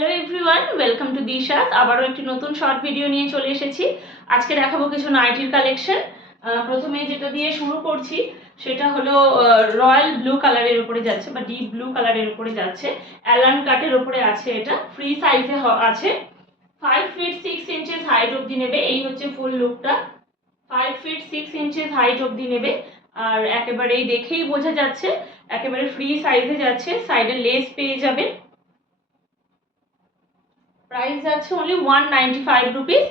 Hello everyone, welcome to দিশাস। আবারও একটি নতুন শর্ট ভিডিও নিয়ে চলে এসেছি। আজকে দেখাবো কিছু নাইটির কালেকশন। প্রথমে যেটা দিয়ে শুরু করছি সেটা হলো রয়্যাল ব্লু কালারের উপরে যাচ্ছে বা ডিপ ব্লু কালারের উপরে যাচ্ছে, অ্যালান কাটের উপরে আছে। এটা ফ্রি সাইজে আছে, 5 ফিট 6 ইঞ্চেস হাইট অবধি নেবে। এই হচ্ছে ফুল লুকটা, 5 ফিট 6 ইঞ্চেস হাইট অবধি নেবে। আর একেবারেই দেখেই বোঝা যাচ্ছে একেবারে ফ্রি সাইজে যাচ্ছে। সাইডে লেস পেয়ে যাবে। প্রাইস যাচ্ছে only 195 rupees,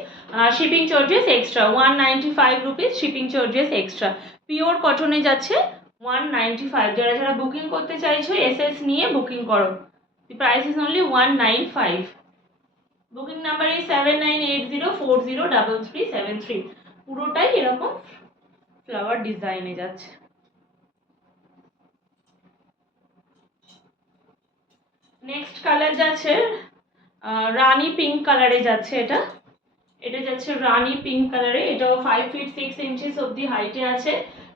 shipping charges extra. 195 rupees, shipping charges extra. Pure কটনে যাচ্ছে 195। যারা যারা বুকিং করতে চাইছো এসএস নিয়ে বুকিং করো। দি price is only 195। Booking number is 7980403373। পুরোটাই এরকম ফ্লাওয়ার ডিজাইনে যাচ্ছে। নেক্সট কালার যাচ্ছে রানি পিঙ্ক কালারে যাচ্ছে। এটা যাচ্ছে রানি পিঙ্ক কালারে। এটাও 5 ফিট 6 ইঞ্চেস অবধি হাইটে আছে।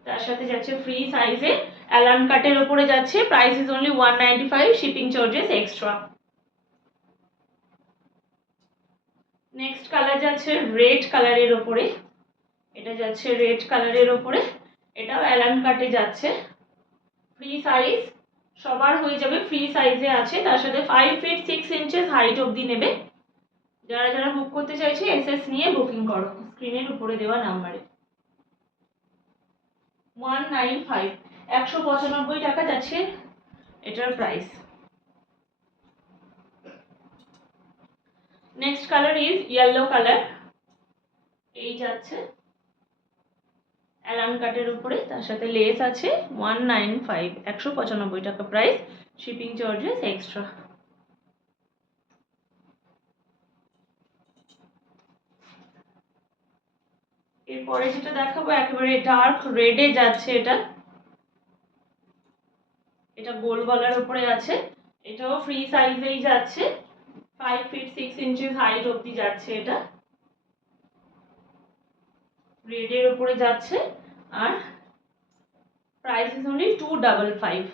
তার সাথে যাচ্ছে ফ্রি সাইজে, অ্যালান কাটের ওপরে যাচ্ছে। Price is only 195, shipping charges extra. Next colour যাচ্ছে রেড কালারের ওপরে। এটা যাচ্ছে রেড কালারের ওপরে, এটাও অ্যালান কাটে যাচ্ছে। ফ্রি সাইজ সবার হয়ে যাবে, ফ্রি সাইজে আছে। তার সাথে 5 ফিট 6 ইঞ্চেস হাইট অবধি নেবে। যারা যারা বুক করতে চাইছে এসএস নিয়ে বুকিং করো স্ক্রিনের উপরে দেওয়া নাম্বারে। 195, 195 টাকা যাচ্ছে এটার price. Next colour is yellow colour. এই যাচ্ছে অ্যালান কাটের উপরে, তার সাথে লেস আছে। 195, 195 টাকা প্রাইস, শিপিং চার্জেস এক্সট্রা। এরপরে যেটা দেখাবো একেবারে ডার্ক রেডে যাচ্ছে। এটা গোল গলার উপরে আছে। এটাও ফ্রি সাইজেই যাচ্ছে, 5 ফিট 6 ইঞ্চেস হাইট অবধি যাচ্ছে। এটা রেডের উপরে যাচ্ছে। আর প্রাইস ইজ অনলি 255,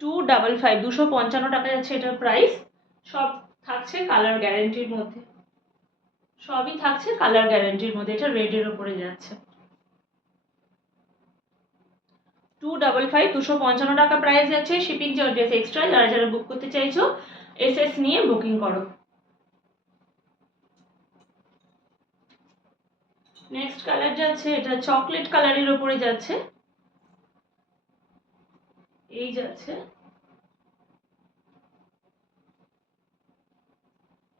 255 টাকা যাচ্ছে এটার প্রাইস। সব থাকছে কালার গ্যারান্টির মধ্যে, সবই থাকছে কালার গ্যারান্টির মধ্যে। এটা রেডের উপরে যাচ্ছে 255, 255 টাকা প্রাইস যাচ্ছে, শিপিং চার্জেস এক্সট্রা। যারা যারা বুক করতে চাইছো এসএস নিয়ে বুকিং করো। নেক্সট কালার যাচ্ছে এটা চকলেট কালারের উপরে যাচ্ছে। এই যাচ্ছে,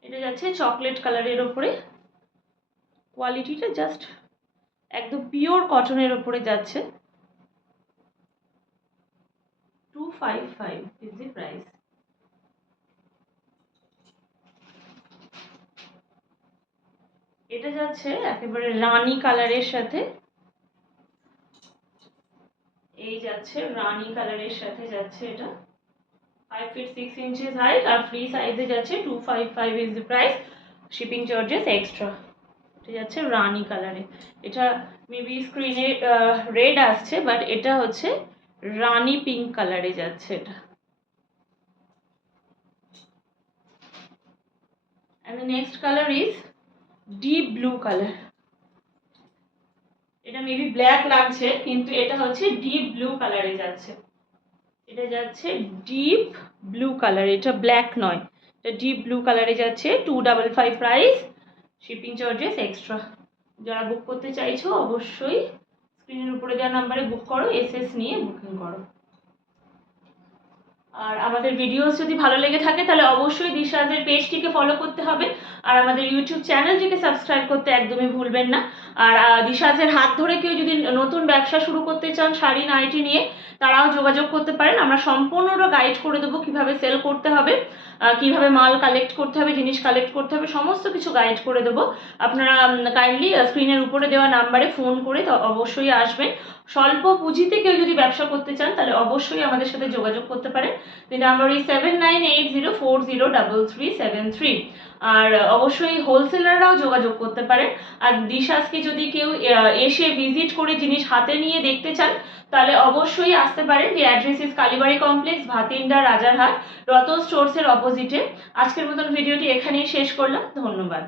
এটা যাচ্ছে চকলেট কালারের উপরে। কোয়ালিটিটা জাস্ট একদম পিওর কটনের উপরে যাচ্ছে। 255 ইজ দি প্রাইস। এটা যাচ্ছে একেবারে রানী কালারের সাথে। এই যাচ্ছে রানী কালারের সাথে যাচ্ছে। এটা 5 ফিট 6 ইঞ্চেস হাইট আর ফ্রি সাইজে যাচ্ছে। 255 is the price, shipping charges extra. এটা যাচ্ছে রানী কালারে। এটা মেবি স্ক্রিনে রেড আসছে, বাট এটা হচ্ছে রানী পিঙ্ক কালারে যাচ্ছে। এটা and the next color is deep blue color. এটা মেবি ব্ল্যাক লাগছে কিন্তু এটা হচ্ছে ডিপ ব্লু কালারে যাচ্ছে। এটা যাচ্ছে ডিপ ব্লু কালার, এটা ব্ল্যাক নয়, এটা ডিপ ব্লু কালারে যাচ্ছে। 255 প্রাইস, শিপিং চার্জেস এক্সট্রা। যারা বুক করতে চাইছো অবশ্যই স্ক্রিনের উপরে দেওয়া নাম্বারে বুক করো, এসএস নিয়ে বুকিং করো। আর আমাদের ভিডিওস যদি ভালো লেগে থাকে তাহলে অবশ্যই দিশাজের পেজটিকে ফলো করতে হবে, আর আমাদের ইউটিউব চ্যানেলটিকে সাবস্ক্রাইব করতে একদমই ভুলবেন না। আর দিশাজের হাত ধরে কেউ যদি নতুন ব্যবসা শুরু করতে চান শাড়ি নাইটি নিয়ে, তারাও যোগাযোগ করতে পারেন। আমরা সম্পূর্ণটা গাইড করে দেবো কিভাবে সেল করতে হবে, কিভাবে মাল কালেক্ট করতে হবে, জিনিস কালেক্ট করতে হবে, সমস্ত কিছু গাইড করে দেবো। আপনারা কাইন্ডলি স্ক্রিনের উপরে দেওয়া নাম্বারে ফোন করে অবশ্যই আসবেন। স্বল্প পুঁজিতে কেউ যদি ব্যবসা করতে চান তাহলে অবশ্যই আমাদের সাথে যোগাযোগ করতে পারেন। নাম্বার 7980403373। আর অবশ্যই হোলসেলাররাও যোগাযোগ করতে পারেন। আর দিশাসকে যদি কেউ এসে ভিজিট করে জিনিস হাতে নিয়ে দেখতে চান তাহলে অবশ্যই আসতে পারেন। The address is Kalibari complex, Bhatinda, Rajarhat, Ratan স্টোর্সের অপোজিটে। আজকের মতন ভিডিওটি এখানেই শেষ করলাম। ধন্যবাদ।